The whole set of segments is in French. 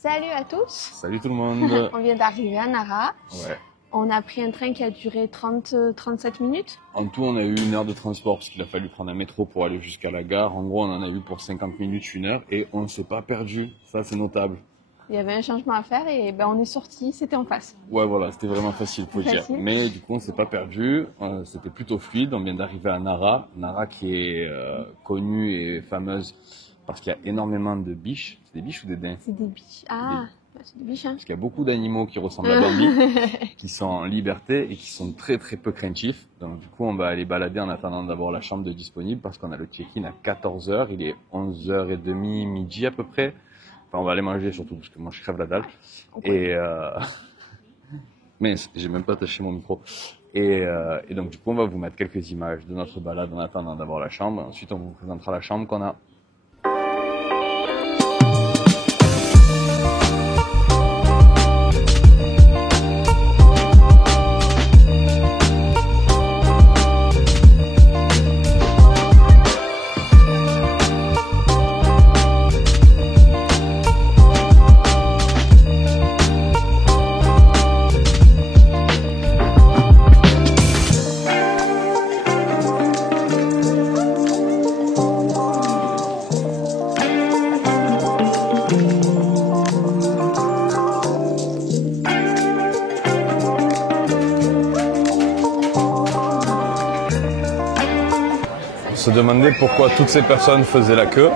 Salut à tous. Salut tout le monde. On vient d'arriver à Nara. Ouais. On a pris un train qui a duré 30-37 minutes. En tout, on a eu 1 heure de transport parce qu'il a fallu prendre un métro pour aller jusqu'à la gare. En gros, on en a eu pour 50 minutes, 1 heure et on ne s'est pas perdu. Ça, c'est notable. Il y avait un changement à faire et on est sorti, c'était en face. Ouais, voilà, c'était vraiment facile, faut dire. Mais du coup, on s'est pas perdu. C'était plutôt fluide. On vient d'arriver à Nara. Nara qui est connue et fameuse parce qu'il y a énormément de biches. C'est des biches ou des daims? C'est des biches. Ah, c'est des biches, hein. Parce qu'il y a beaucoup d'animaux qui ressemblent à Bambi, qui sont en liberté et qui sont très très peu craintifs. Donc du coup, on va aller balader en attendant d'avoir la chambre de disponible parce qu'on a le check-in à 14h. Il est 11h30, midi à peu près. Enfin, on va aller manger surtout parce que moi je crève la dalle. Okay. Mais j'ai même pas attaché mon micro. Et donc du coup, on va vous mettre quelques images de notre balade en attendant d'avoir la chambre. Ensuite, on vous présentera la chambre qu'on a. Se demander pourquoi toutes ces personnes faisaient la queue.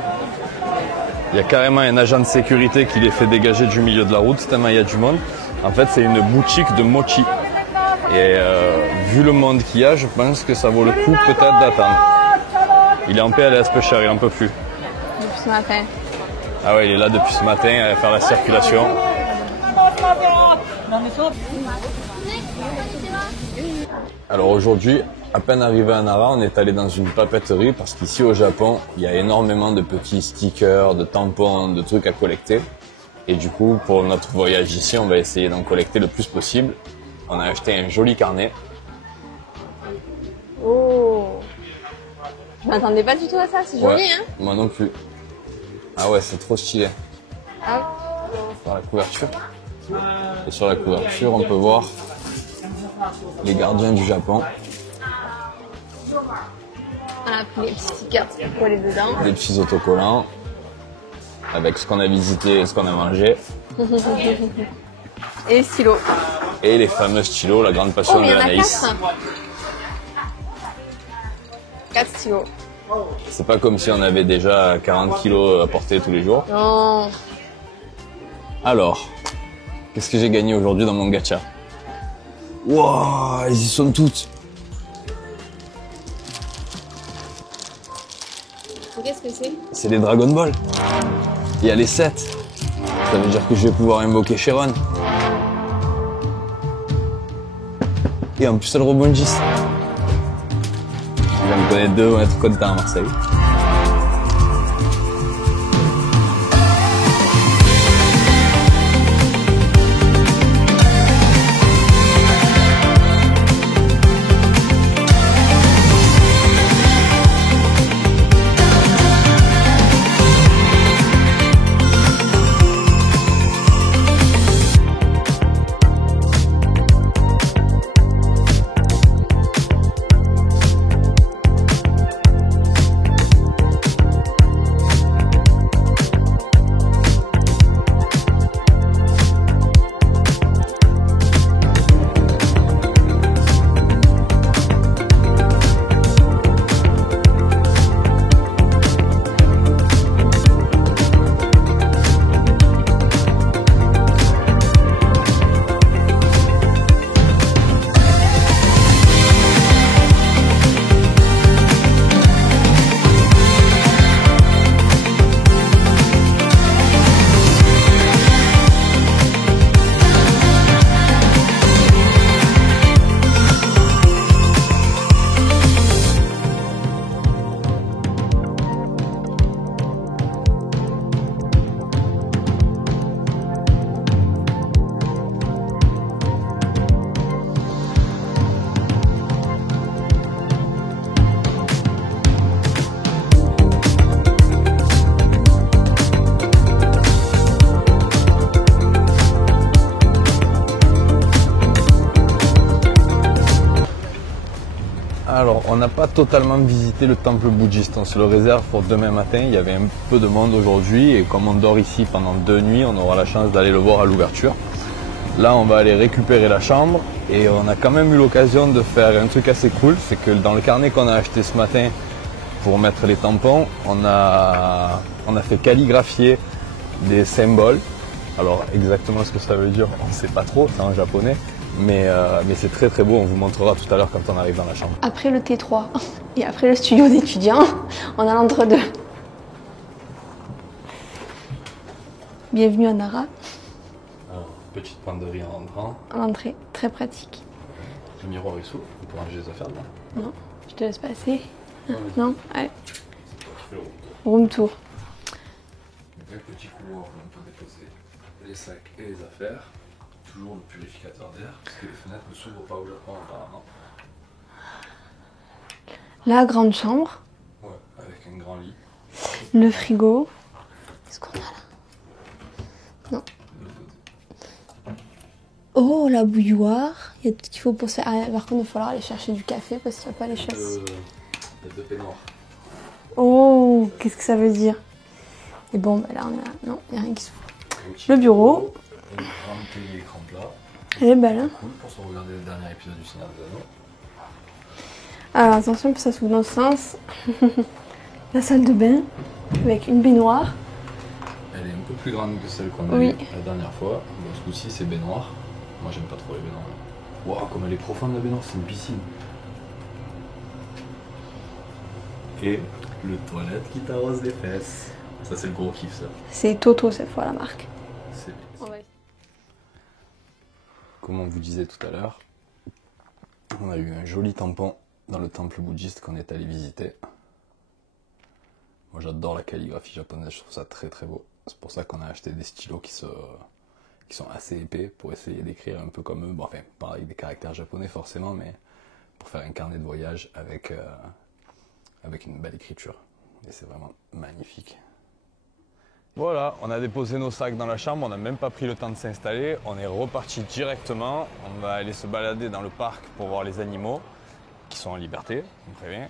Il y a carrément un agent de sécurité qui les fait dégager du milieu de la route tellement il y a du monde. En fait, c'est une boutique de mochi. Et vu le monde qu'il y a, je pense que ça vaut le coup peut-être d'attendre. Il est en PLS peu cher, il en peut plus. Depuis ce matin. Ah ouais, il est là depuis ce matin à faire la circulation. Alors aujourd'hui, à peine arrivé à Nara, on est allé dans une papeterie parce qu'ici au Japon, il y a énormément de petits stickers, de tampons, de trucs à collecter. Et du coup, pour notre voyage ici, on va essayer d'en collecter le plus possible. On a acheté un joli carnet. Oh! Je m'attendais pas du tout à ça, c'est joli, hein? Moi non plus. Ah ouais, c'est trop stylé. Ah. Sur la couverture. Et sur la couverture, on peut voir les gardiens du Japon. On a pris les petits stickers pour coller dedans. Des petits autocollants avec ce qu'on a visité et ce qu'on a mangé. Et les stylos. Et les fameux stylos, la grande passion de Anaïs. 4 stylos. C'est pas comme si on avait déjà 40 kilos à porter tous les jours. Non. Alors, qu'est-ce que j'ai gagné aujourd'hui dans mon gacha? Wouah, elles y sont toutes. Qu'est-ce que c'est? C'est les Dragon Ball. Il y a les 7. Ça veut dire que je vais pouvoir invoquer Sharon. Et en plus, elles rebondissent. J'en connais 2, on va être content à Marseille. on n'a pas totalement visité le temple bouddhiste. On se le réserve pour demain matin. Il y avait un peu de monde aujourd'hui et comme on dort ici pendant 2 nuits, on aura la chance d'aller le voir à l'ouverture. Là, on va aller récupérer la chambre et on a quand même eu l'occasion de faire un truc assez cool. C'est que dans le carnet qu'on a acheté ce matin pour mettre les tampons, on a fait calligraphier des symboles. Alors exactement ce que ça veut dire, on ne sait pas trop, c'est en japonais. Mais c'est très très beau, on vous montrera tout à l'heure quand on arrive dans la chambre. Après le T3 et après le studio d'étudiants, on a l'entre-deux. Bienvenue à Nara. Petite penderie en entrant. À l'entrée, très pratique. Le miroir est s'ouvre, on peut ranger les affaires là. Non, je te laisse passer. Ouais. Non, allez. C'est toi qui fais le Room tour. Un petit couloir où on peut déposer les sacs et les affaires. Toujours le purificateur d'air, parce que les fenêtres ne s'ouvrent pas au Japon apparemment. La grande chambre. Ouais, avec un grand lit. Le frigo. Qu'est-ce qu'on a là? Non. Oh, la bouilloire. Il y a tout ce qu'il faut pour ça. Ah, par contre, il va falloir aller chercher du café parce qu'il n'y a pas les chaises. Il y a 2 peignoirs. Oh, qu'est-ce que ça veut dire? Et bon, bah là, on a... Non, il n'y a rien qui s'ouvre. Le bureau. Une grande télé écran plat. Elle est belle, hein? Cool pour se regarder le dernier épisode du Seigneur des Anneaux. Alors, attention, ça s'ouvre dans ce sens. La salle de bain avec une baignoire. Elle est un peu plus grande que celle qu'on a Oui. eue la dernière fois. Bon, ce coup-ci, c'est baignoire. Moi, j'aime pas trop les baignoires. Waouh, comme elle est profonde la baignoire, c'est une piscine. Et le toilette qui t'arrose les fesses. Ça, c'est le gros kiff, ça. C'est Toto cette fois, la marque. C'est... Ouais. Comme on vous disait tout à l'heure, on a eu un joli tampon dans le temple bouddhiste qu'on est allé visiter. Moi, j'adore la calligraphie japonaise, je trouve ça très très beau. C'est pour ça qu'on a acheté des stylos qui sont assez épais pour essayer d'écrire un peu comme eux. Bon, enfin, pas avec des caractères japonais forcément, mais pour faire un carnet de voyage avec une belle écriture. Et c'est vraiment magnifique. Voilà, on a déposé nos sacs dans la chambre, on n'a même pas pris le temps de s'installer. On est reparti directement. On va aller se balader dans le parc pour voir les animaux qui sont en liberté, on prévient.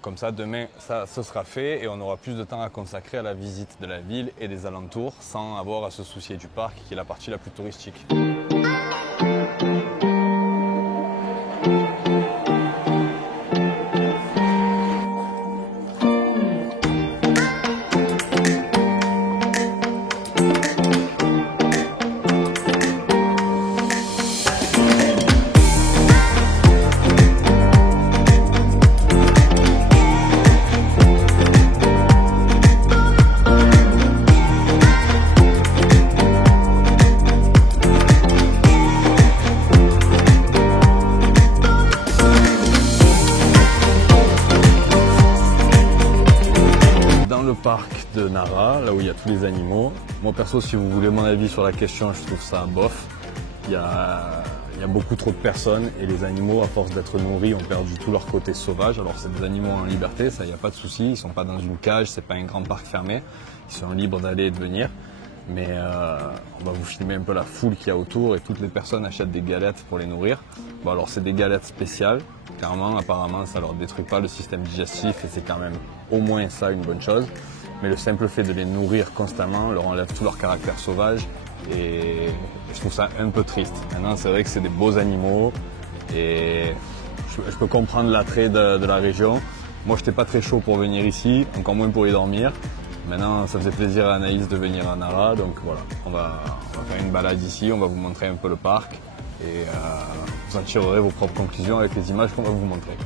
Comme ça, demain, ce sera fait et on aura plus de temps à consacrer à la visite de la ville et des alentours sans avoir à se soucier du parc qui est la partie la plus touristique. Parc de Nara, là où il y a tous les animaux. Moi perso, si vous voulez mon avis sur la question, je trouve ça bof. Il y a beaucoup trop de personnes et les animaux, à force d'être nourris, ont perdu tout leur côté sauvage. Alors c'est des animaux en liberté, ça, il n'y a pas de souci. Ils sont pas dans une cage, c'est pas un grand parc fermé. Ils sont libres d'aller et de venir. Mais on va vous filmer un peu la foule qu'il y a autour et toutes les personnes achètent des galettes pour les nourrir. Bon alors c'est des galettes spéciales. Clairement, apparemment, ça leur détruit pas le système digestif et c'est quand même au moins ça une bonne chose. Mais le simple fait de les nourrir constamment leur enlève tout leur caractère sauvage et je trouve ça un peu triste. Maintenant, c'est vrai que c'est des beaux animaux et je peux comprendre l'attrait de la région. Moi, je n'étais pas très chaud pour venir ici, encore moins pour y dormir. Maintenant, ça faisait plaisir à Anaïs de venir à Nara, donc voilà, on va faire une balade ici, on va vous montrer un peu le parc et vous en tirerez vos propres conclusions avec les images qu'on va vous montrer.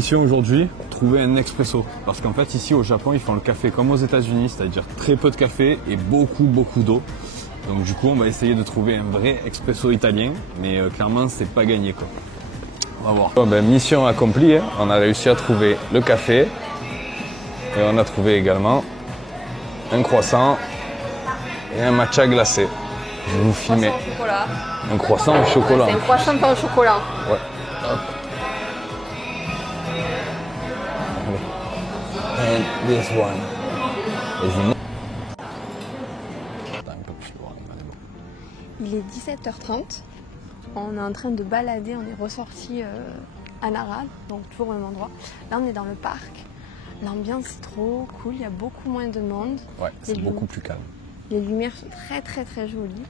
mission aujourd'hui, trouver un expresso. Parce qu'en fait ici au Japon ils font le café comme aux États-Unis, c'est-à-dire très peu de café et beaucoup d'eau. Donc du coup on va essayer de trouver un vrai expresso italien, mais clairement c'est pas gagné quoi. On va voir. Bon, ben, mission accomplie, hein. On a réussi à trouver le café et on a trouvé également un croissant et un matcha glacé. Je vais vous filmer. Un croissant au chocolat. C'est un croissant pain au chocolat. Ouais. Hop. And this one is un peu plus loin, Il est 17h30. On est en train de balader. On est ressorti à Nara, donc toujours au même endroit. Là, on est dans le parc. L'ambiance est trop cool. Il y a beaucoup moins de monde. Ouais, c'est beaucoup plus calme. Les lumières sont très jolies.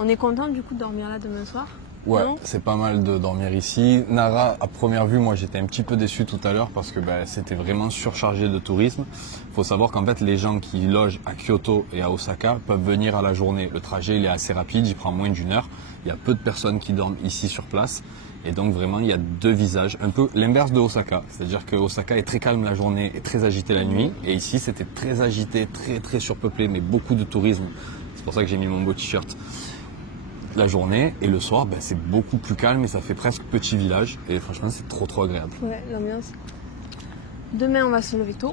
On est content du coup de dormir là demain soir. Ouais, c'est pas mal de dormir ici. Nara, à première vue, moi j'étais un petit peu déçu tout à l'heure parce que c'était vraiment surchargé de tourisme. Il faut savoir qu'en fait les gens qui logent à Kyoto et à Osaka peuvent venir à la journée. Le trajet il est assez rapide, il prend moins d'1 heure. Il y a peu de personnes qui dorment ici sur place. Et donc vraiment il y a deux visages, un peu l'inverse de Osaka. C'est-à-dire que Osaka est très calme la journée et très agité la nuit. Et ici c'était très agité, très surpeuplé, mais beaucoup de tourisme. C'est pour ça que j'ai mis mon beau t-shirt. La journée et le soir, c'est beaucoup plus calme et ça fait presque petit village. Et franchement, c'est trop agréable. Ouais, l'ambiance. Demain, on va se lever tôt.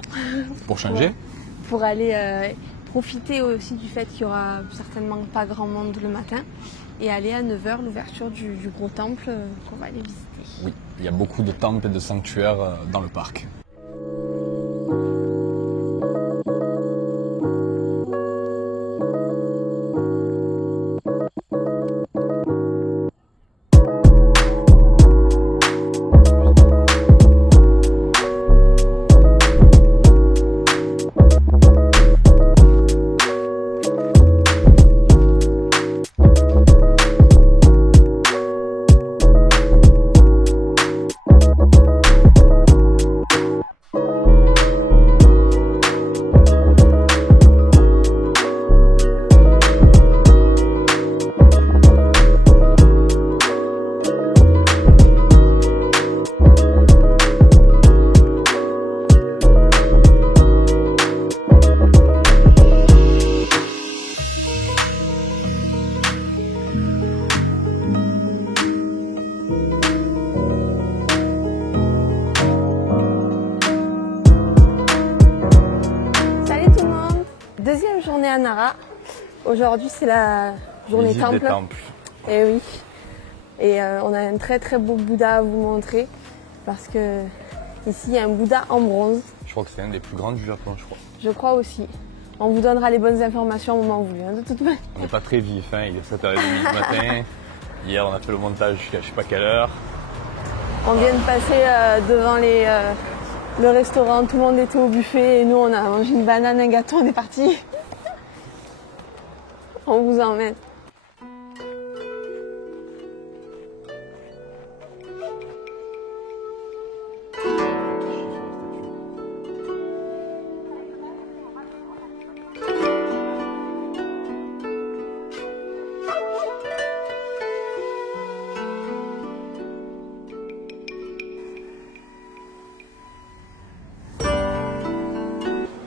Pour changer pour aller profiter aussi du fait qu'il y aura certainement pas grand monde le matin. Et aller à 9h, l'ouverture du gros temple qu'on va aller visiter. Oui, il y a beaucoup de temples et de sanctuaires dans le parc. Deuxième journée à Nara. Aujourd'hui, c'est la journée temple. Et oui. Et on a un très beau Bouddha à vous montrer. Parce que ici, il y a un Bouddha en bronze. Je crois que c'est un des plus grands du Japon, je crois. Je crois aussi. On vous donnera les bonnes informations au moment voulu, de toute manière. On n'est pas très vif, hein. Il est 7h30 du matin. Hier, on a fait le montage jusqu'à je sais pas quelle heure. On vient de passer devant le restaurant, tout le monde était au buffet et nous on a mangé une banane, un gâteau, on est parti. On vous emmène.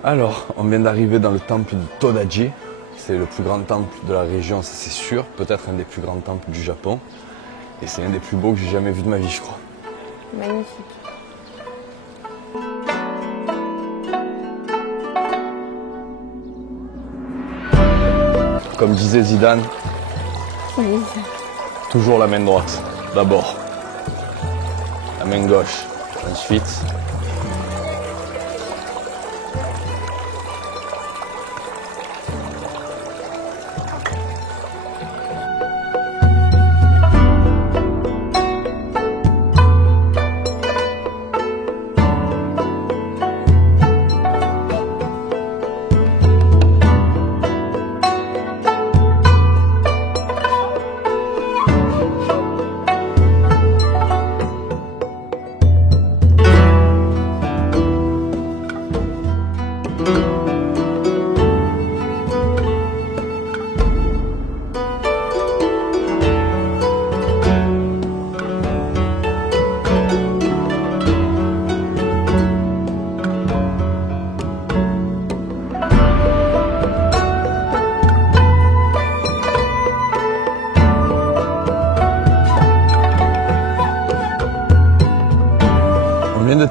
Alors, on vient d'arriver dans le temple de Todaji. C'est le plus grand temple de la région, ça c'est sûr. Peut-être un des plus grands temples du Japon. Et c'est un des plus beaux que j'ai jamais vu de ma vie, je crois. Magnifique. Comme disait Zidane, Oui. toujours la main droite, d'abord. La main gauche, ensuite.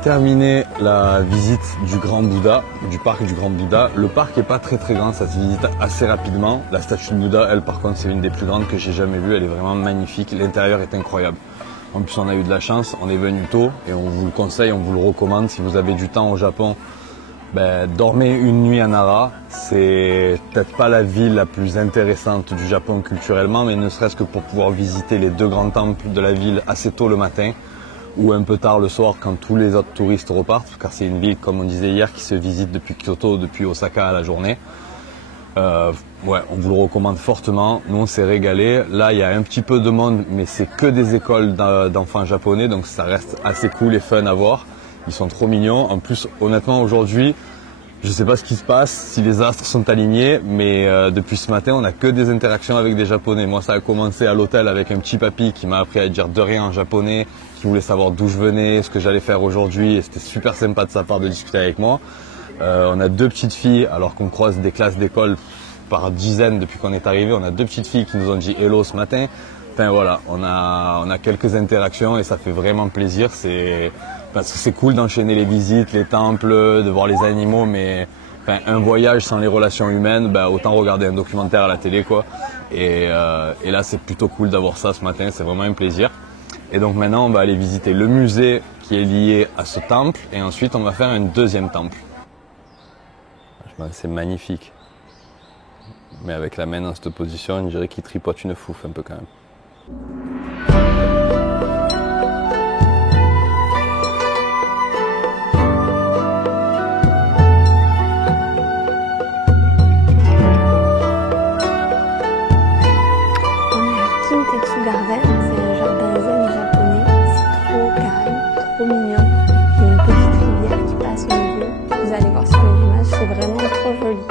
terminé la visite du Grand Bouddha, du parc du Grand Bouddha. Le parc est pas très grand, ça se visite assez rapidement. La statue de Bouddha, elle par contre, c'est une des plus grandes que j'ai jamais vues. Elle est vraiment magnifique. L'intérieur est incroyable. En plus, on a eu de la chance, on est venu tôt et on vous le conseille, on vous le recommande. Si vous avez du temps au Japon, dormez une nuit à Nara. C'est peut-être pas la ville la plus intéressante du Japon culturellement, mais ne serait-ce que pour pouvoir visiter les 2 grands temples de la ville assez tôt le matin ou un peu tard le soir quand tous les autres touristes repartent, car c'est une ville, comme on disait hier, qui se visite depuis Kyoto, depuis Osaka à la journée. On vous le recommande fortement. Nous, on s'est régalé. Là, il y a un petit peu de monde, mais c'est que des écoles d'enfants japonais, donc ça reste assez cool et fun à voir. Ils sont trop mignons. En plus, honnêtement, aujourd'hui, je ne sais pas ce qui se passe, si les astres sont alignés, mais depuis ce matin, on n'a que des interactions avec des Japonais. Moi, ça a commencé à l'hôtel avec un petit papy qui m'a appris à dire de rien en japonais, qui voulait savoir d'où je venais, ce que j'allais faire aujourd'hui, et c'était super sympa de sa part de discuter avec moi. On a 2 petites filles, alors qu'on croise des classes d'école par dizaines depuis qu'on est arrivé. On a 2 petites filles qui nous ont dit hello ce matin. Enfin voilà, on a quelques interactions et ça fait vraiment plaisir. Parce que c'est cool d'enchaîner les visites, les temples, de voir les animaux, mais un voyage sans les relations humaines, autant regarder un documentaire à la télé quoi. Et là c'est plutôt cool d'avoir ça ce matin, c'est vraiment un plaisir. Et donc maintenant on va aller visiter le musée qui est lié à ce temple et ensuite on va faire un 2e temple. C'est magnifique. Mais avec la main dans cette position, on dirait qu'il tripote une fouffe un peu quand même. On est à Kintetsu Garden, c'est un jardin zen japonais. C'est trop calme, trop mignon. Il y a une petite rivière qui passe au milieu. Vous allez voir sur les images, c'est vraiment trop joli.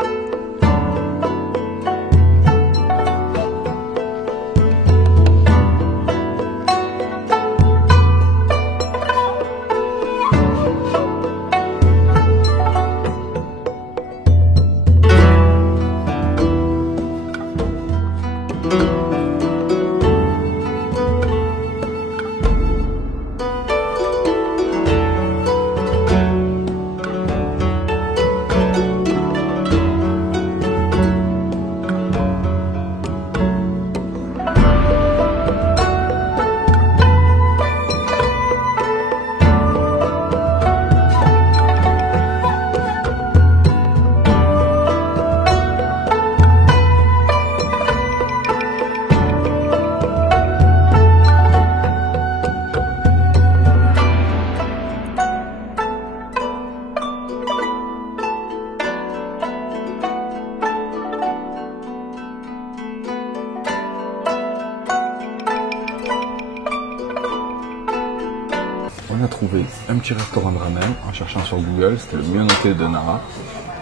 On a trouvé un petit restaurant de ramen en cherchant sur Google, c'était le mieux noté de Nara.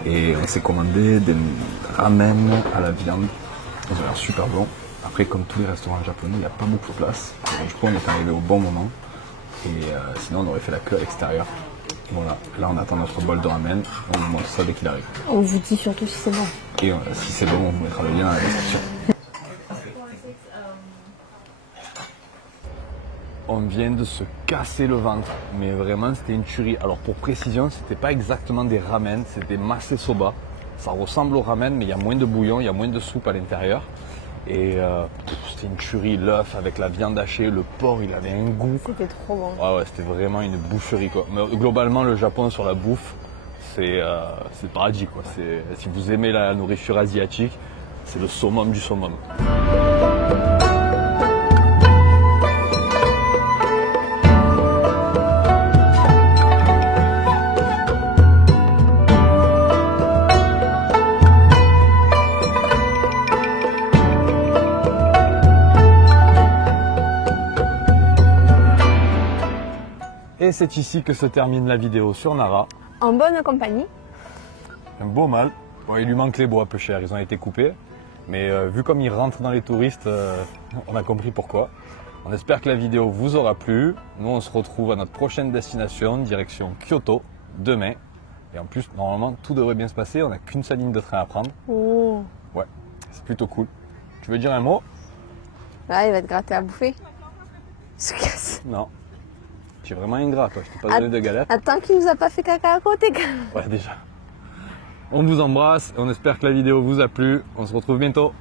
Et on s'est commandé des ramen à la viande. Ils ont l'air super bons. Après, comme tous les restaurants japonais, il n'y a pas beaucoup de place. Du coup, on est arrivé au bon moment. Et sinon, on aurait fait la queue à l'extérieur. Voilà, là on attend notre bol de ramen. On vous montre ça dès qu'il arrive. On vous dit surtout si c'est bon. Et si c'est bon, on vous mettra le lien dans la description. On vient de se casser le ventre, mais vraiment c'était une tuerie. Alors pour précision, c'était pas exactement des ramen, c'était mase soba. Ça ressemble au ramen, mais il y a moins de bouillon, il y a moins de soupe à l'intérieur. Et c'était une tuerie, l'œuf avec la viande hachée, le porc, il avait un goût. C'était trop bon. Ouais, c'était vraiment une boucherie quoi. Mais globalement, le Japon sur la bouffe, c'est le paradis quoi. Si vous aimez la nourriture asiatique, c'est le summum du summum. Et c'est ici que se termine la vidéo sur Nara. En bonne compagnie. Un beau mâle. Bon, il lui manque les bois peu chers, ils ont été coupés. Mais vu comme il rentre dans les touristes, on a compris pourquoi. On espère que la vidéo vous aura plu. Nous, on se retrouve à notre prochaine destination, direction Kyoto, demain. Et en plus, normalement, tout devrait bien se passer. On n'a qu'une seule ligne de train à prendre. Oh. Ouais, c'est plutôt cool. Tu veux dire un mot? Là, il va te gratter à bouffer. Se casse. Non. Tu es vraiment ingrat, toi. Je t'ai pas donné de galette. Attends qu'il nous a pas fait caca à côté, quand même. Ouais, déjà. On vous embrasse. On espère que la vidéo vous a plu. On se retrouve bientôt.